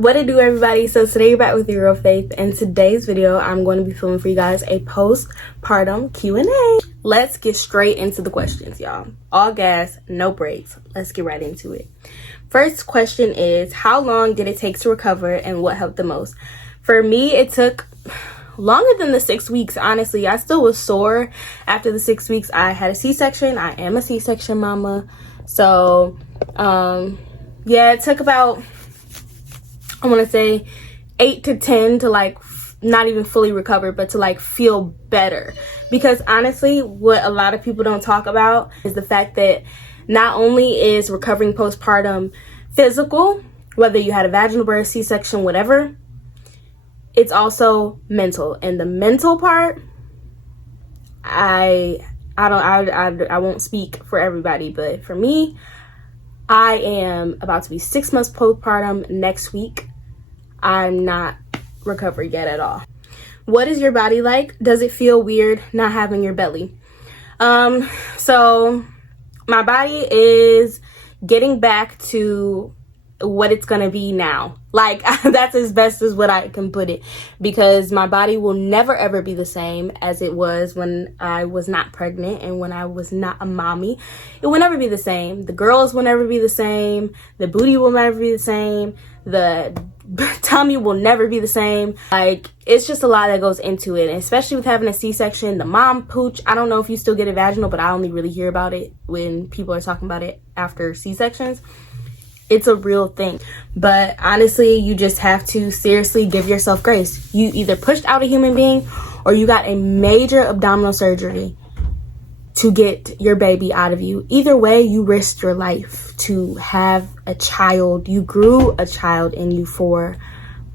What it do, everybody? So today you're back with your girl Faith, and today's video I'm going to be filming for you guys a postpartum Q&A. Let's get straight into the questions, y'all. All gas, no brakes. Let's get right into it. First question is, how long did it take to recover and what helped the most? For me, it took longer than the 6 weeks. Honestly, I still was sore after the 6 weeks. I had a C-section. I am a C-section mama. So yeah, it took about, I want to say 8 to 10 to like not even fully recover, but to like feel better. Because honestly, what a lot of people don't talk about is the fact that not only is recovering postpartum physical, whether you had a vaginal birth, C-section, whatever, it's also mental. And the mental part, I won't speak for everybody, but for me, I am about to be 6 months postpartum next week. I'm not recovered yet at all. What is your body like? Does it feel weird not having your belly? So my body is getting back to what it's gonna be now. Like, that's as best as what I can put it, because my body will never ever be the same as it was when I was not pregnant and when I was not a mommy. It will never be the same. The girls will never be the same. The booty will never be the same. The tummy will never be the same. Like, it's just a lot that goes into it, and especially with having a C-section, the mom pooch. I don't know if you still get it vaginal, but I only really hear about it when people are talking about it after C-sections. It's a real thing. But honestly, you just have to seriously give yourself grace. You either pushed out a human being or you got a major abdominal surgery to get your baby out of you. Either way, you risked your life to have a child. You grew a child in you for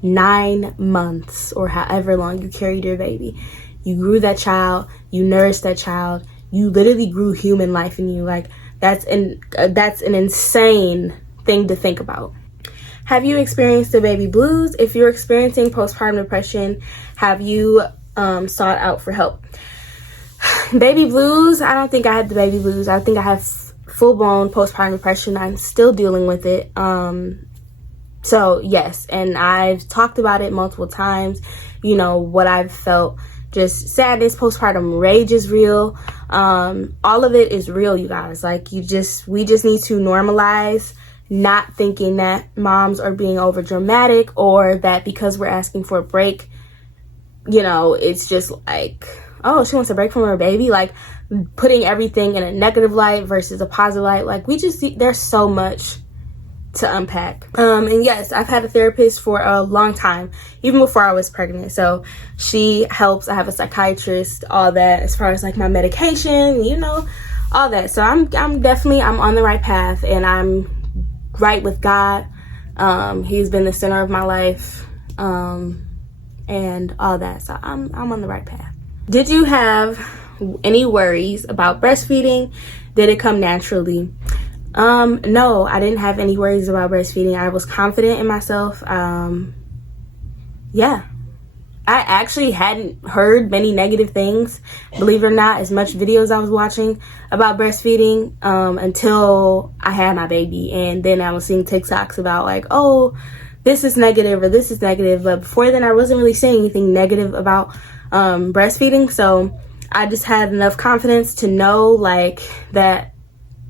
9 months or however long you carried your baby. You grew that child. You nourished that child. You literally grew human life in you. Like, that's an insane thing to think about. Have you experienced the baby blues? If you're experiencing postpartum depression, have you sought out for help? Baby blues, I don't think I had the baby blues. I think I have full-blown postpartum depression. I'm still dealing with it. So yes, and I've talked about it multiple times. You know, what I've felt, just sadness, postpartum rage is real. All of it is real, you guys. Like, we just need to normalize not thinking that moms are being over dramatic, or that because we're asking for a break, you know, it's just like, oh, she wants a break from her baby. Like, putting everything in a negative light versus a positive light. Like, we just see, there's so much to unpack. And yes, I've had a therapist for a long time, even before I was pregnant. So she helps. I have a psychiatrist, all that, as far as like my medication, you know, all that. So I'm definitely on the right path, and I'm right with God. He's been the center of my life, and all that. So I'm on the right path. Did you have any worries about breastfeeding? Did it come naturally? No, I didn't have any worries about breastfeeding. I was confident in myself. Yeah, I actually hadn't heard many negative things, believe it or not, as much videos I was watching about breastfeeding, until I had my baby. And then I was seeing TikToks about like, oh, this is negative or this is negative. But before then, I wasn't really saying anything negative about breastfeeding. So I just had enough confidence to know like that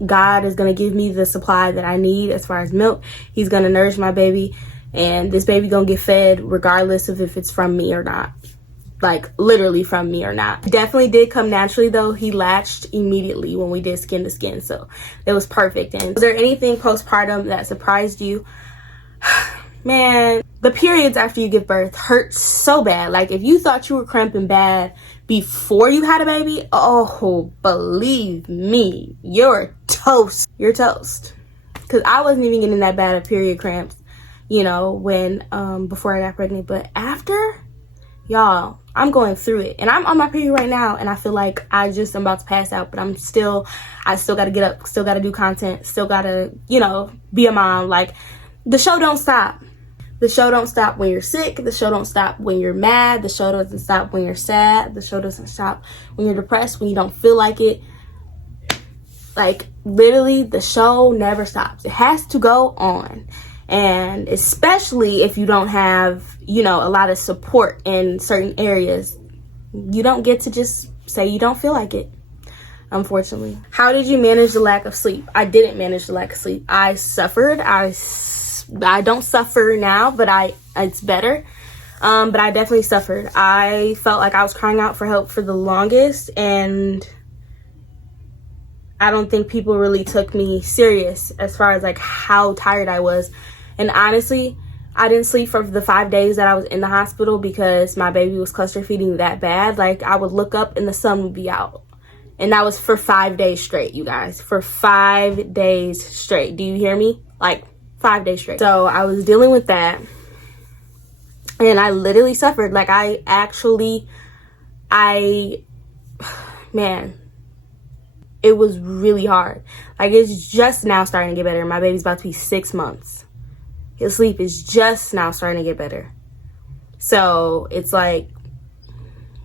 God is going to give me the supply that I need as far as milk. He's going to nourish my baby, and this baby going to get fed regardless of if it's from me or not. Like, literally from me or not. Definitely did come naturally though. He latched immediately when we did skin to skin, so it was perfect. And was there anything postpartum that surprised you? Man, the periods after you give birth hurt so bad. Like, if you thought you were cramping bad before you had a baby, oh, believe me, you're toast. You're toast. Because I wasn't even getting that bad of period cramps, you know, when before I got pregnant. But after, y'all, I'm going through it. And I'm on my period right now, and I feel like I'm about to pass out. But I still got to get up, still got to do content, still got to, you know, be a mom. Like, the show don't stop. The show don't stop when you're sick. The show don't stop when you're mad. The show doesn't stop when you're sad. The show doesn't stop when you're depressed, when you don't feel like it. Like, literally, the show never stops. It has to go on. And especially if you don't have, you know, a lot of support in certain areas, you don't get to just say you don't feel like it, unfortunately. How did you manage the lack of sleep? I didn't manage the lack of sleep. I suffered. I don't suffer now, but it's better. But I definitely suffered. I felt like I was crying out for help for the longest, and I don't think people really took me serious as far as like how tired I was. And honestly, I didn't sleep for the 5 days that I was in the hospital because my baby was cluster feeding that bad. Like, I would look up and the sun would be out. And that was for 5 days straight, you guys. For 5 days straight. Do you hear me? Like, 5 days straight. So I was dealing with that. And I literally suffered. Like, man, it was really hard. Like, it's just now starting to get better. My baby's about to be 6 months. His sleep is just now starting to get better. So it's like,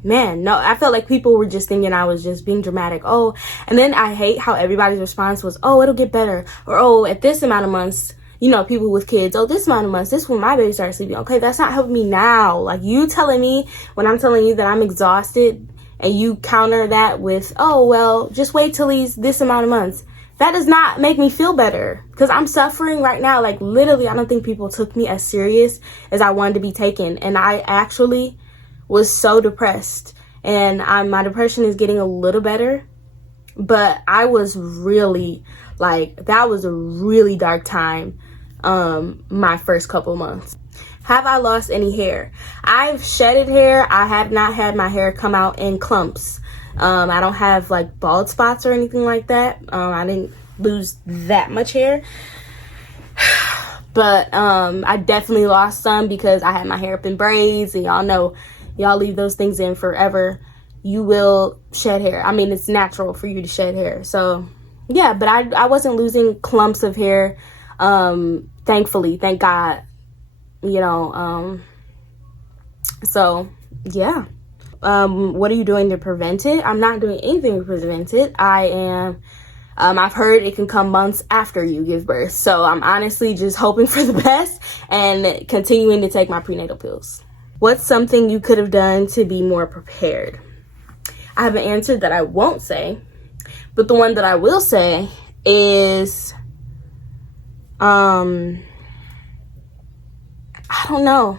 man, no, I felt like people were just thinking I was just being dramatic. Oh, and then I hate how everybody's response was, oh, it'll get better. Or, oh, at this amount of months, you know, people with kids, oh, this amount of months, this is when my baby started sleeping. Okay, that's not helping me now. Like, you telling me when I'm telling you that I'm exhausted, and you counter that with, oh, well, just wait till he's this amount of months. That does not make me feel better, because I'm suffering right now. Like, literally, I don't think people took me as serious as I wanted to be taken. And I actually was so depressed, and my depression is getting a little better, but I was really, like, that was a really dark time, my first couple months. Have I lost any hair? I've shedded hair. I have not had my hair come out in clumps. I don't have like bald spots or anything like that. I didn't lose that much hair. But I definitely lost some because I had my hair up in braids, and y'all know, y'all leave those things in forever, you will shed hair. I mean, it's natural for you to shed hair. So yeah, but I wasn't losing clumps of hair, thankfully, thank God, you know. So yeah. What are you doing to prevent it? I'm not doing anything to prevent it. I've heard it can come months after you give birth. So I'm honestly just hoping for the best and continuing to take my prenatal pills. What's something you could have done to be more prepared? I have an answer that I won't say, but the one that I will say is, I don't know.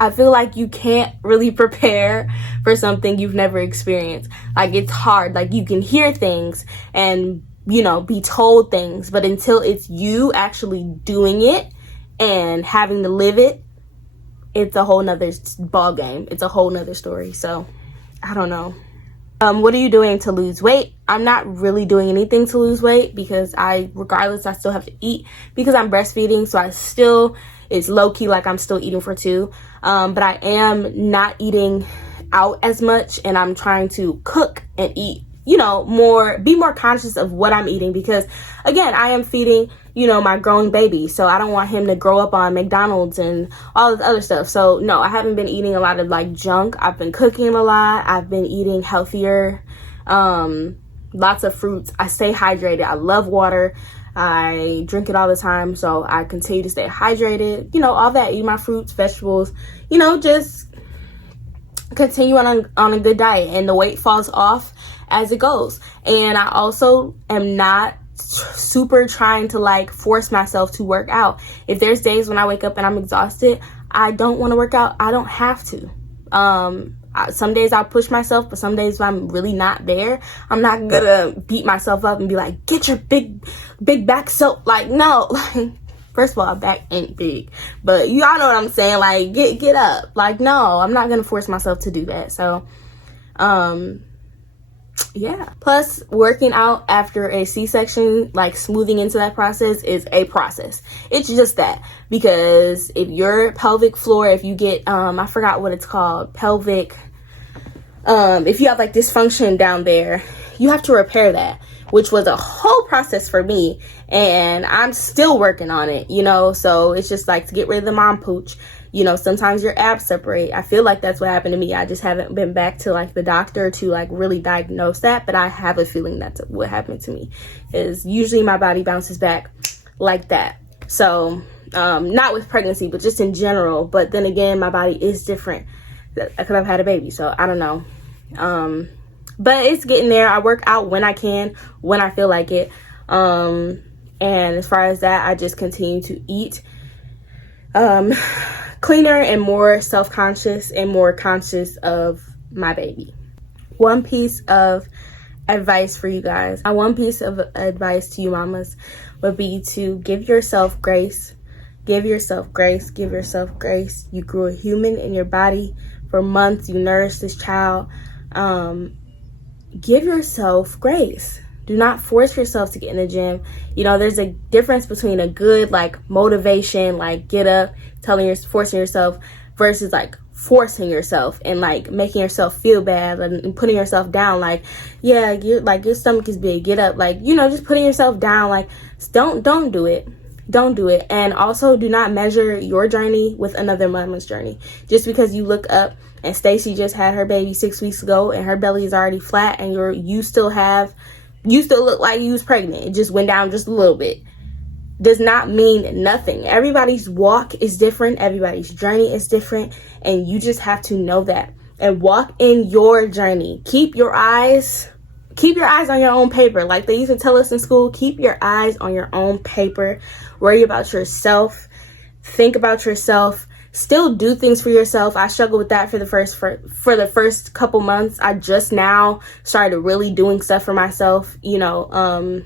I feel like you can't really prepare for something you've never experienced. Like, it's hard. Like, you can hear things and, you know, be told things, but until it's you actually doing it and having to live it, it's a whole nother ball game. It's a whole nother story. So I don't know. What are you doing to lose weight? I'm not really doing anything to lose weight because regardless, I still have to eat because I'm breastfeeding. So it's low-key like I'm still eating for two. But I am not eating out as much, and I'm trying to cook and eat, you know, be more conscious of what I'm eating because, again, I am feeding, you know, my growing baby. So I don't want him to grow up on McDonald's and all this other stuff. So no, I haven't been eating a lot of like junk. I've been cooking a lot. I've been eating healthier, lots of fruits. I stay hydrated. I love water. I drink it all the time, so I continue to stay hydrated, you know, all that, eat my fruits, vegetables, you know, just continue on a good diet, and the weight falls off as it goes. And I also am not super trying to like force myself to work out. If there's days when I wake up and I'm exhausted, I don't want to work out, I don't have to. Some days I'll push myself, but some days if I'm really not there, I'm not gonna beat myself up and be like, get your big back so, like, no. Like, first of all, back ain't big, but y'all know what I'm saying, like, get up. Like, no, I'm not gonna force myself to do that. So yeah. Plus, working out after a C-section, like smoothing into that process, is a process. It's just that, because if your pelvic floor, if you get I forgot what it's called, pelvic, if you have like dysfunction down there, you have to repair that, which was a whole process for me, and I'm still working on it, you know. So it's just like to get rid of the mom pooch. You know, sometimes your abs separate. I feel like that's what happened to me. I just haven't been back to like the doctor to like really diagnose that, but I have a feeling that's what happened to me. Is usually my body bounces back like that. So not with pregnancy, but just in general. But then again, my body is different because I've had a baby, so I don't know. But it's getting there. I work out when I can, when I feel like it. And as far as that, I just continue to eat cleaner and more self-conscious and more conscious of my baby. One piece of advice for you guys, one piece of advice to you mamas would be to give yourself grace. Give yourself grace. Give yourself grace. You grew a human in your body for months. You nourished this child. Give yourself grace. Do not force yourself to get in the gym. You know, there's a difference between a good like motivation, like get up, forcing yourself, versus like forcing yourself and like making yourself feel bad and putting yourself down. Like, yeah, your stomach is big, get up. Like, you know, just putting yourself down. Like, don't do it. Don't do it. And also, do not measure your journey with another mama's journey. Just because you look up and Stacy just had her baby 6 weeks ago and her belly is already flat and you still look like you was pregnant. It just went down just a little bit. Does not mean nothing. Everybody's walk is different. Everybody's journey is different. And you just have to know that and walk in your journey. Keep your eyes on your own paper. Like they used to tell us in school, keep your eyes on your own paper. Worry about yourself. Think about yourself. Still do things for yourself. I struggled with that for the first couple months. I just now started really doing stuff for myself, you know,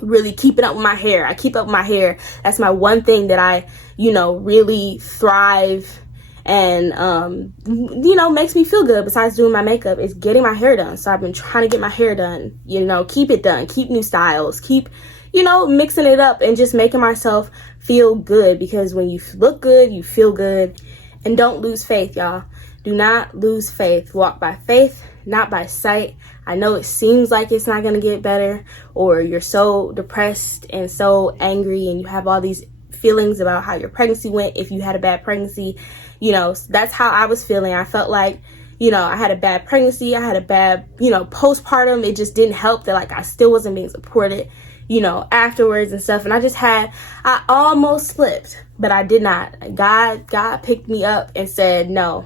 really keeping up with my hair. I keep up with my hair. That's my one thing that I, you know, really thrive and, you know, makes me feel good besides doing my makeup is getting my hair done. So I've been trying to get my hair done, you know, keep it done, keep new styles, keep, you know, mixing it up and just making myself feel good, because when you look good, you feel good. And don't lose faith, y'all. Do not lose faith. Walk by faith, not by sight. I know it seems like it's not going to get better, or you're so depressed and so angry and you have all these feelings about how your pregnancy went if you had a bad pregnancy. You know, that's how I was feeling. I felt like, you know, I had a bad pregnancy. I had a bad, you know, postpartum. It just didn't help that, like, I still wasn't being supported, you know, afterwards and stuff. And I almost slipped, but I did not. God picked me up and said, no,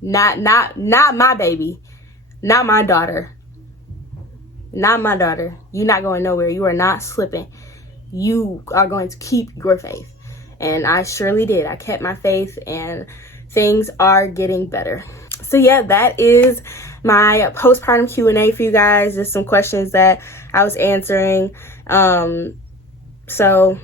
not my baby, not my daughter, not my daughter. You're not going nowhere. You are not slipping. You are going to keep your faith. And I surely did. I kept my faith and things are getting better. So yeah, that is my postpartum Q&A for you guys. Just some questions that I was answering. So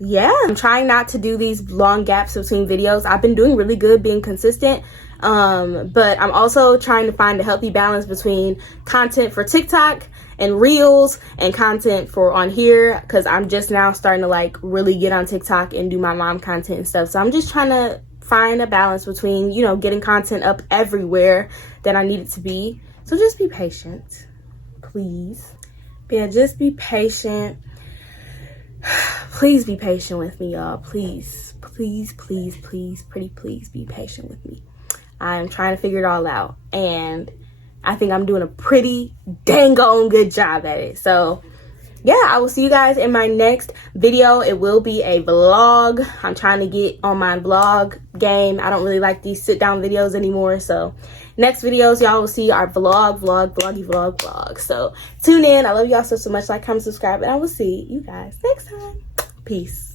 yeah, I'm trying not to do these long gaps between videos. I've been doing really good being consistent. But I'm also trying to find a healthy balance between content for TikTok and Reels and content for on here, because I'm just now starting to like really get on TikTok and do my mom content and stuff. So I'm just trying to find a balance between, you know, getting content up everywhere that I need it to be. So just be patient, please. But yeah, just be patient. Please be patient with me, y'all. Please, please, please, please, pretty please be patient with me. I'm trying to figure it all out, and I think I'm doing a pretty dang on good job at it. So yeah, I will see you guys in my next video. It will be a vlog. I'm trying to get on my vlog game. I don't really like these sit down videos anymore. So next videos y'all will see our vlog. So tune in. I love y'all so much. Like, comment, subscribe, and I will see you guys next time. Peace.